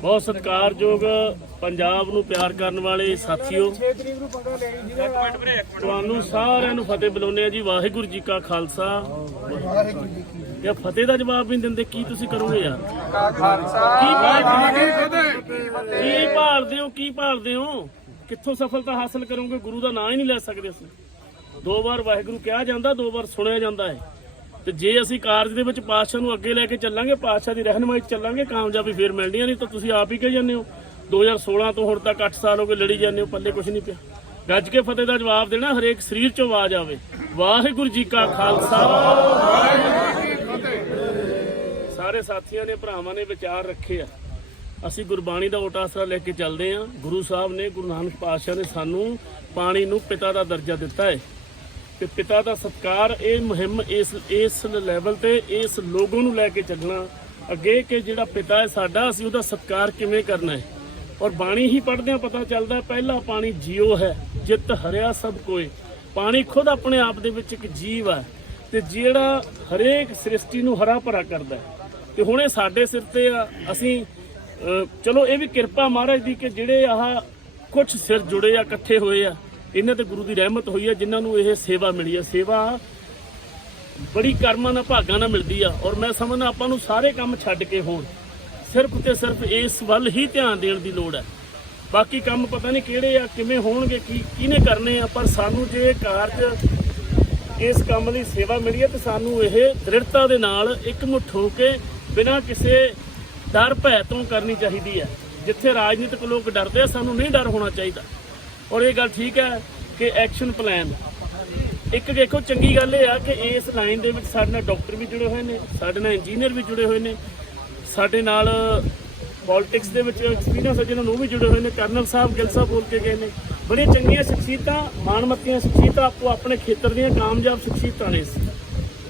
ਬਹੁਤ ਸਤਿਕਾਰਯੋਗ ਪੰਜਾਬ ਨੂੰ ਪਿਆਰ ਕਰਨ ਵਾਲੇ ਸਾਥੀਓ। ਤੁਹਾਨੂੰ ਸਾਰਿਆਂ ਨੂੰ ਫਤਿਹ ਬੁਲਾਉਂਦੇ ਆ ਜੀ। ਵਾਹਿਗੁਰੂ ਜੀ ਕਾ ਖਾਲਸਾ। ਵਾਹਿਗੁਰੂ ਜੀ ਕੀ ਇਹ ਫਤਿਹ ਦਾ ਜਵਾਬ ਨਹੀਂ ਦਿੰਦੇ। ਕੀ ਤੁਸੀਂ ਕਰੋਗੇ ਯਾਰ? ਕੀ ਭਾਲਦੇ ਕੀ ਭਾਲਦੇ ਹੋ? ਕੀ ਭਾਲਦੇ ਹੋ? ਕਿੱਥੋਂ ਸਫਲਤਾ ਹਾਸਲ ਕਰੋਗੇ? ਗੁਰੂ ਦਾ ਨਾਂ ਹੀ ਨਹੀਂ ਲੈ ਸਕਦੇ ਅਸੀਂ। ਦੋ ਵਾਰ ਵਾਹਿਗੁਰੂ ਕਿਹਾ ਜਾਂਦਾ, ਦੋ ਵਾਰ ਸੁਣਿਆ ਜਾਂਦਾ ਹੈ। ਤੇ ਜੇ ਅਸੀਂ ਕਾਰਜ ਦੇ ਵਿੱਚ ਪਾਤਸ਼ਾਹ ਨੂੰ ਅੱਗੇ ਲੈ ਕੇ ਚੱਲਾਂਗੇ, ਪਾਤਸ਼ਾਹ ਦੀ ਰਹਿਨਮਾਈ 'ਚ ਚੱਲਾਂਗੇ, ਕਾਮਯਾਬੀ ਫੇਰ ਮਿਲਣੀ ਨਹੀਂ, ਤਾਂ ਤੁਸੀਂ ਆਪ ਹੀ ਕਹਿ ਜਾਂਦੇ ਹੋ। 2016 ਤੋਂ ਹੁਣ ਤੱਕ 8 ਸਾਲ ਹੋ ਗਏ ਲੜੀ ਜਾਂਦੇ ਹੋ, ਪੱਲੇ ਕੁਝ ਨਹੀਂ ਪਿਆ। ਗੱਜ ਕੇ ਫਤਿਹ ਦਾ ਜਵਾਬ ਦੇਣਾ, ਹਰੇਕ ਸਰੀਰ 'ਚੋਂ ਆਵਾਜ਼ ਆਵੇ। ਵਾਹਿਗੁਰੂ ਜੀ ਕਾ ਖਾਲਸਾ। ਸਾਰੇ ਸਾਥੀਆਂ ਨੇ, ਭਰਾਵਾਂ ਨੇ ਵਿਚਾਰ ਰੱਖੇ ਆ। ਅਸੀਂ ਗੁਰਬਾਣੀ ਦਾ ਓਟ ਆਸਰਾ ਲੈ ਕੇ ਚੱਲਦੇ ਹਾਂ। ਗੁਰੂ ਸਾਹਿਬ ਨੇ, ਗੁਰੂ ਨਾਨਕ ਪਾਤਸ਼ਾਹ ਨੇ ਸਾਨੂੰ ਪਾਣੀ ਨੂੰ ਪਿਤਾ ਦਾ ਦਰਜਾ ਦਿੱਤਾ ਹੈ। ਤੇ ਪਿਤਾ ਦਾ ਸਤਕਾਰ ਇਹ ਮੁਹਿੰਮ ਇਸ ਇਸ ਲੈਵਲ ਤੇ ਇਸ ਲੋਗੋ ਨੂੰ ਲੈ ਕੇ ਚੱਲਣਾ। ਅੱਗੇ ਕਿ ਜਿਹੜਾ ਪਿਤਾ ਹੈ ਸਾਡਾ, ਅਸੀਂ ਉਹਦਾ ਸਤਕਾਰ ਕਿਵੇਂ ਕਰਨਾ ਹੈ? ਔਰ ਬਾਣੀ ਹੀ ਪੜ੍ਹਦੇ ਪਤਾ ਚੱਲਦਾ ਪਹਿਲਾ ਪਾਣੀ ਜੀਉ ਹੈ, ਜਿਤ ਹਰਿਆ ਸਭ ਕੋਏ। ਪਾਣੀ ਖੁਦ ਆਪਣੇ ਆਪ ਦੇ ਵਿੱਚ ਇੱਕ ਜੀਵ ਹੈ ਤੇ ਜਿਹੜਾ ਹਰੇਕ ਸ੍ਰਿਸ਼ਟੀ ਨੂੰ ਹਰਾ ਭਰਾ ਕਰਦਾ ਹੈ। ਤੇ ਹੁਣ ਇਹ ਸਾਡੇ ਸਿਰ ਤੇ ਆ, ਅਸੀਂ ਚਲੋ ਇਹ ਵੀ ਕਿਰਪਾ ਮਹਾਰਾਜ ਦੀ ਕਿ ਜਿਹੜੇ ਆਹ ਕੁਝ ਸਿਰ ਜੁੜੇ ਆ, ਇਕੱਠੇ ਹੋਏ ਆ ਇਹਨਾਂ ਤੇ ਗੁਰੂ ਦੀ ਰਹਿਮਤ ਹੋਈ ਹੈ, ਜਿਨ੍ਹਾਂ ਨੂੰ ਇਹ ਸੇਵਾ ਮਿਲੀ ਹੈ। ਸੇਵਾ ਬੜੀ ਕਰਮਾਂ ਨਾਲ, ਭਾਗਾਂ ਨਾਲ ਮਿਲਦੀ ਆ। ਔਰ ਮੈਂ ਸਮਝਦਾ ਆਪਾਂ ਨੂੰ ਸਾਰੇ ਕੰਮ ਛੱਡ ਕੇ ਹੋਣ। ਸਿਰਫ ਤੇ ਸਿਰਫ ਇਸ ਵੱਲ ਹੀ ਧਿਆਨ ਦੇਣ ਦੀ ਲੋੜ ਹੈ। ਬਾਕੀ ਕੰਮ ਪਤਾ ਨਹੀਂ ਕਿਹੜੇ ਆ, ਕਿਵੇਂ ਹੋਣਗੇ, ਕੀ, ਕਿਹਨੇ ਕਰਨੇ ਆ, ਪਰ ਸਾਨੂੰ ਜੇ ਕਾਰਜ, ਇਸ ਕੰਮ ਦੀ ਸੇਵਾ ਮਿਲੀ ਹੈ, ਤੇ ਸਾਨੂੰ ਇਹ ਦ੍ਰਿੜਤਾ ਦੇ ਨਾਲ ਇੱਕ ਮੁੱਠ ਹੋ ਕੇ ਬਿਨਾਂ ਕਿਸੇ ਡਰ ਭੈ ਤੋਂ ਕਰਨੀ ਚਾਹੀਦੀ ਹੈ। ਜਿੱਥੇ ਰਾਜਨੀਤਿਕ ਲੋਕ ਡਰਦੇ ਆ, ਸਾਨੂੰ ਨਹੀਂ ਡਰ ਹੋਣਾ ਚਾਹੀਦਾ। ਔਰ ਇਹ ਗੱਲ ਠੀਕ ਹੈ ਕਿ ਐਕਸ਼ਨ ਪਲਾਨ ਇੱਕ ਦੇਖੋ, ਚੰਗੀ ਗੱਲ ਇਹ ਆ ਕਿ ਇਸ ਲਾਈਨ ਦੇ ਵਿੱਚ ਸਾਡੇ ਨਾਲ ਡਾਕਟਰ ਵੀ ਜੁੜੇ ਹੋਏ ਨੇ, ਸਾਡੇ ਨਾਲ ਇੰਜੀਨੀਅਰ ਵੀ ਜੁੜੇ ਹੋਏ ਨੇ, ਸਾਡੇ ਨਾਲ ਪੋਲਿਟਿਕਸ ਦੇ ਵਿੱਚ ਐਕਸਪੀਰੀਅੰਸ ਹੈ ਜਿਹਨਾਂ ਨੂੰ, ਉਹ ਵੀ ਜੁੜੇ ਹੋਏ ਨੇ, ਕਰਨਲ ਸਾਹਿਬ, ਗਿੱਲ ਸਾਹਿਬ ਬੋਲ ਕੇ ਗਏ ਨੇ। ਬੜੀਆਂ ਚੰਗੀਆਂ ਸ਼ਖਸੀਅਤਾਂ, ਮਾਣਮੱਤੀਆਂ ਸ਼ਖਸੀਅਤਾਂ ਆਪੋ ਆਪਣੇ ਖੇਤਰ ਦੀਆਂ ਕਾਮਯਾਬ ਸ਼ਖਸੀਅਤਾਂ ਨੇ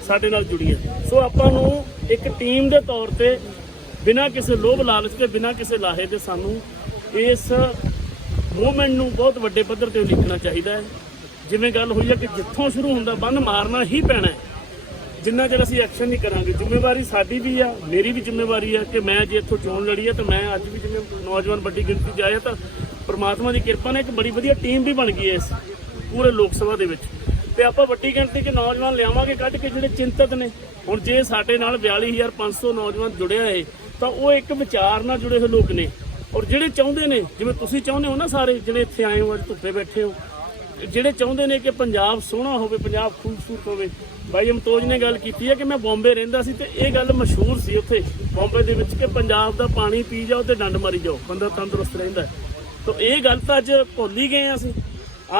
ਸਾਡੇ ਨਾਲ ਜੁੜੀਆਂ। ਸੋ ਆਪਾਂ ਨੂੰ ਇੱਕ ਟੀਮ ਦੇ ਤੌਰ ਤੇ ਬਿਨਾਂ ਕਿਸੇ ਲੋਭ ਲਾਲਚ ਦੇ, ਬਿਨਾਂ ਕਿਸੇ ਲਾਹੇ ਦੇ ਸਾਨੂੰ ਇਸ ਮੂਵਮੈਂਟ ਨੂੰ ਬਹੁਤ ਵੱਡੇ ਪੱਧਰ ਤੇ ਲਿਖਣਾ ਚਾਹੀਦਾ ਹੈ। ਜਿਵੇਂ ਗੱਲ ਹੋਈ ਹੈ ਕਿ ਜਿੱਥੋਂ ਸ਼ੁਰੂ ਹੁੰਦਾ, ਬੰਨ ਮਾਰਨਾ ਹੀ ਪੈਣਾ ਹੈ। ਜਿੰਨਾ ਚਿਰ ਅਸੀਂ ਐਕਸ਼ਨ ਨਹੀਂ ਕਰਾਂਗੇ, ਜ਼ਿੰਮੇਵਾਰੀ ਸਾਡੀ ਵੀ ਆ, ਮੇਰੀ ਵੀ ਜ਼ਿੰਮੇਵਾਰੀ ਆ ਕਿ ਮੈਂ ਜੇ ਇੱਥੋਂ ਚੋਣ ਲੜੀ ਆ ਤਾਂ ਮੈਂ ਅੱਜ ਵੀ ਜਿਵੇਂ ਨੌਜਵਾਨ ਵੱਡੀ ਗਿਣਤੀ 'ਚ ਆਇਆ ਤਾਂ ਪ੍ਰਮਾਤਮਾ ਦੀ ਕਿਰਪਾ ਨਾਲ ਇੱਕ ਬੜੀ ਵਧੀਆ ਟੀਮ ਵੀ ਬਣ ਗਈ ਹੈ ਇਸ ਪੂਰੇ ਲੋਕ ਸਭਾ ਦੇ ਵਿੱਚ। ਤੇ ਆਪਾਂ ਵੱਡੀ ਗਿਣਤੀ 'ਚ ਨੌਜਵਾਨ ਲਿਆਵਾਂਗੇ ਕੱਢ ਕੇ ਜਿਹੜੇ ਚਿੰਤਤ ਨੇ। ਹੁਣ ਜੇ ਸਾਡੇ ਨਾਲ 42500 ਨੌਜਵਾਨ ਜੁੜਿਆ ਹੈ, ਤਾਂ ਉਹ ਇੱਕ ਵਿਚਾਰ ਨਾਲ ਜੁੜੇ ਹੋਏ ਲੋਕ ਨੇ। ਔਰ ਜਿਹੜੇ ਚਾਹੁੰਦੇ ਨੇ, ਜਿਵੇਂ ਤੁਸੀਂ ਚਾਹੁੰਦੇ ਹੋ ਨਾ ਸਾਰੇ ਜਿਹੜੇ ਇੱਥੇ ਆਏ ਹੋ, ਅੱਜ ਧੁੱਪੇ ਬੈਠੇ ਹੋ, ਜਿਹੜੇ ਚਾਹੁੰਦੇ ਨੇ ਕਿ ਪੰਜਾਬ ਸੋਹਣਾ ਹੋਵੇ, ਪੰਜਾਬ ਖੂਬਸੂਰਤ ਹੋਵੇ, ਬਾਈ ਅਮਤੋਜ ਨੇ ਗੱਲ ਕੀਤੀ ਹੈ ਕਿ ਮੈਂ ਬੰਬੇ ਰਹਿੰਦਾ ਸੀ ਤੇ ਇਹ ਗੱਲ ਮਸ਼ਹੂਰ ਸੀ ਉੱਥੇ, ਬੰਬੇ ਦੇ ਵਿੱਚ ਕਿ ਪੰਜਾਬ ਦਾ ਪਾਣੀ ਪੀ ਜਾਓ ਤੇ ਡੰਡ ਮਾਰੀ ਜਾਓ, ਬੰਦਾ ਤੰਦਰੁਸਤ ਰਹਿੰਦਾ ਤਾਂ ਇਹ ਗੱਲ ਤਾਂ ਅੱਜ ਭੁੱਲ ਹੀ ਗਏ ਹਾਂ ਅਸੀਂ।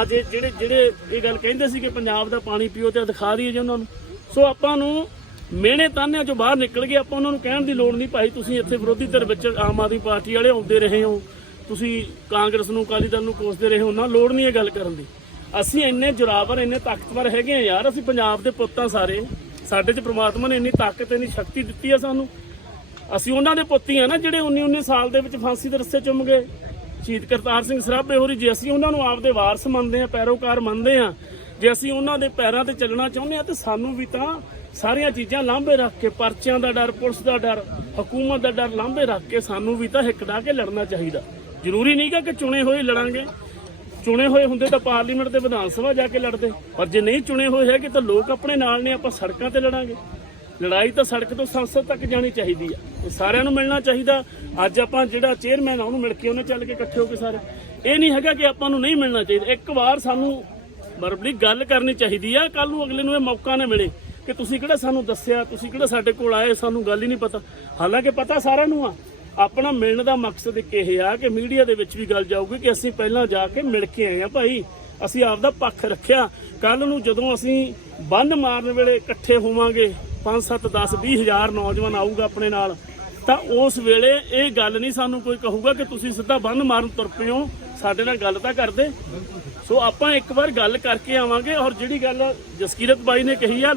ਅੱਜ ਇਹ ਜਿਹੜੇ ਜਿਹੜੇ ਇਹ ਗੱਲ ਕਹਿੰਦੇ ਸੀ ਕਿ ਪੰਜਾਬ ਦਾ ਪਾਣੀ ਪੀਓ ਤੇ ਦਿਖਾ ਦਈਏ ਜੀ ਉਹਨਾਂ ਨੂੰ। ਸੋ ਆਪਾਂ ਨੂੰ ਮਿਹਣੇ ਤਾਨਿਆਂ ਚੋਂ ਬਾਹਰ ਨਿਕਲ ਗਏ। ਆਪਾਂ ਉਹਨਾਂ ਨੂੰ ਕਹਿਣ ਦੀ ਲੋੜ ਨਹੀਂ ਭਾਈ, ਤੁਸੀਂ ਇੱਥੇ ਵਿਰੋਧੀ ਧਿਰ ਵਿੱਚ ਆਮ ਆਦਮੀ ਪਾਰਟੀ ਵਾਲੇ ਆਉਂਦੇ ਰਹੇ ਹੋ। ਤੁਸੀਂ ਕਾਂਗਰਸ ਨੂੰ, ਅਕਾਲੀ ਦਲ ਨੂੰ ਕੋਸਦੇ ਰਹੇ ਹੋ। ਨਾ, ਲੋੜ ਨਹੀਂ ਇਹ ਗੱਲ ਕਰਨ ਦੀ। ਅਸੀਂ ਇੰਨੇ ਜੁਰਾਵਰ, ਇੰਨੇ ਤਾਕਤਵਰ ਹੈਗੇ ਆ ਯਾਰ। ਅਸੀਂ ਪੰਜਾਬ ਦੇ ਪੁੱਤ ਆ ਸਾਰੇ। ਸਾਡੇ 'ਚ ਪ੍ਰਮਾਤਮਾ ਨੇ ਇੰਨੀ ਤਾਕਤ, ਇੰਨੀ ਸ਼ਕਤੀ ਦਿੱਤੀ ਆ ਸਾਨੂੰ। ਅਸੀਂ ਉਹਨਾਂ ਦੇ ਪੁੱਤ ਹੀ ਆ ਨਾ, ਜਿਹੜੇ 19 19 ਸਾਲ ਦੇ ਵਿੱਚ ਫਾਂਸੀ ਦੇ ਰਸਤੇ ਚੁੰਮ ਗਏ। ਸ਼ਹੀਦ ਕਰਤਾਰ ਸਿੰਘ ਸਰਾਭੇ ਹੋਰੀ, ਜੇ ਅਸੀਂ ਉਹਨਾਂ ਨੂੰ ਆਪਦੇ ਵਾਰਸ ਮੰਨਦੇ ਆ ਪੈਰੋਕਾਰ ਮੰਨਦੇ ਆ ਜੇ ਅਸੀਂ ਉਹਨਾਂ ਦੇ ਪੈਰਾਂ ਤੇ ਚੱਲਣਾ ਚਾਹੁੰਦੇ ਆ ਤੇ ਸਾਨੂੰ ਵੀ ਤਾਂ ਸਾਰੀਆਂ ਚੀਜ਼ਾਂ ਲਾਂਭੇ ਰੱਖ ਕੇ, ਪਰਚਿਆਂ ਦਾ ਡਰ, ਪੁਲਿਸ ਦਾ ਡਰ, ਹਕੂਮਤ ਦਾ ਡਰ ਲਾਂਭੇ ਰੱਖ ਕੇ ਸਾਨੂੰ ਵੀ ਤਾਂ ਹਿੱਕੜਾ ਕੇ ਲੜਨਾ ਚਾਹੀਦਾ। ਜ਼ਰੂਰੀ ਨਹੀਂਗਾ ਕਿ ਚੁਣੇ ਹੋਏ ਲੜਾਂਗੇ। ਚੁਣੇ ਹੋਏ ਹੁੰਦੇ ਤਾਂ ਪਾਰਲੀਮੈਂਟ ਤੇ ਵਿਧਾਨ ਸਭਾ ਜਾ ਕੇ ਲੜਦੇ। ਪਰ ਜੇ ਨਹੀਂ ਚੁਣੇ ਹੋਏ ਹੈਗੇ ਤਾਂ ਲੋਕ ਆਪਣੇ ਨਾਲ ਨੇ, ਆਪਾਂ ਸੜਕਾਂ ਤੇ ਲੜਾਂਗੇ। ਲੜਾਈ ਤਾਂ ਸੜਕ ਤੋਂ ਸੰਸਦ ਤੱਕ ਜਾਣੀ ਚਾਹੀਦੀ ਆ। ਇਹ ਸਾਰਿਆਂ ਨੂੰ ਮਿਲਣਾ ਚਾਹੀਦਾ। ਅੱਜ ਆਪਾਂ ਜਿਹੜਾ ਚੇਅਰਮੈਨ ਆ, ਉਹਨੂੰ ਮਿਲ ਕੇ ਉਹਨੇ ਚੱਲ ਕੇ ਇਕੱਠੇ ਹੋ ਕੇ ਸਾਰੇ। ਇਹ ਨਹੀਂ ਹੈਗਾ ਕਿ ਆਪਾਂ ਨੂੰ ਨਹੀਂ ਮਿਲਣਾ ਚਾਹੀਦਾ। ਇੱਕ ਵਾਰ ਸਾਨੂੰ ਬਰਬਲੀ ਗੱਲ ਕਰਨੀ ਚਾਹੀਦੀ ਆ। ਕੱਲ ਨੂੰ ਅਗਲੇ ਨੂੰ ਇਹ ਮੌਕਾ ਨਾ ਮਿਲੇ। ਕਿ ਤੁਸੀਂ ਕਿਹੜਾ ਸਾਨੂੰ ਦੱਸਿਆ, ਤੁਸੀਂ ਕਿਹੜਾ ਸਾਡੇ ਕੋਲ ਆਏ, ਸਾਨੂੰ ਗੱਲ ਹੀ ਨਹੀਂ ਪਤਾ। ਹਾਲਾਂਕਿ ਪਤਾ ਸਾਰਿਆਂ ਨੂੰ ਆ। ਆਪਣਾ ਮਿਲਣ ਦਾ ਮਕਸਦ ਇਹ ਆ ਕਿ ਮੀਡੀਆ ਦੇ ਵਿੱਚ ਵੀ ਗੱਲ ਜਾਊਗੀ ਕਿ ਅਸੀਂ ਪਹਿਲਾਂ ਜਾ ਕੇ ਮਿਲ ਕੇ ਆਏ ਆ ਭਾਈ। ਅਸੀਂ ਆਪਦਾ ਪੱਖ ਰੱਖਿਆ। ਕੱਲ ਨੂੰ ਜਦੋਂ ਅਸੀਂ ਬੰਨ ਮਾਰਨ ਵੇਲੇ ਇਕੱਠੇ ਹੋਵਾਂਗੇ 5 7 10 20 ਹਜ਼ਾਰ ਨੌਜਵਾਨ ਆਊਗਾ ਆਪਣੇ ਨਾਲ, ਤਾਂ ਉਸ ਵੇਲੇ ਇਹ ਗੱਲ ਨਹੀਂ ਸਾਨੂੰ ਕੋਈ ਕਹੂਗਾ ਕਿ ਤੁਸੀਂ ਸਿੱਧਾ ਬੰਨ ਮਾਰਨ ਤੁਰ ਪਏ ਹੋ। ਸਾਡੇ ਨਾਲ ਗੱਲ ਤਾਂ ਕਰਦੇ। ਸੋ ਆਪਾਂ ਇੱਕ ਵਾਰ ਗੱਲ ਕਰਕੇ ਆਵਾਂਗੇ ਔਰ ਜਿਹੜੀ ਗੱਲ ਜਸਕੀਰਤ ਬਾਈ ਨੇ ਕਹੀ ਆ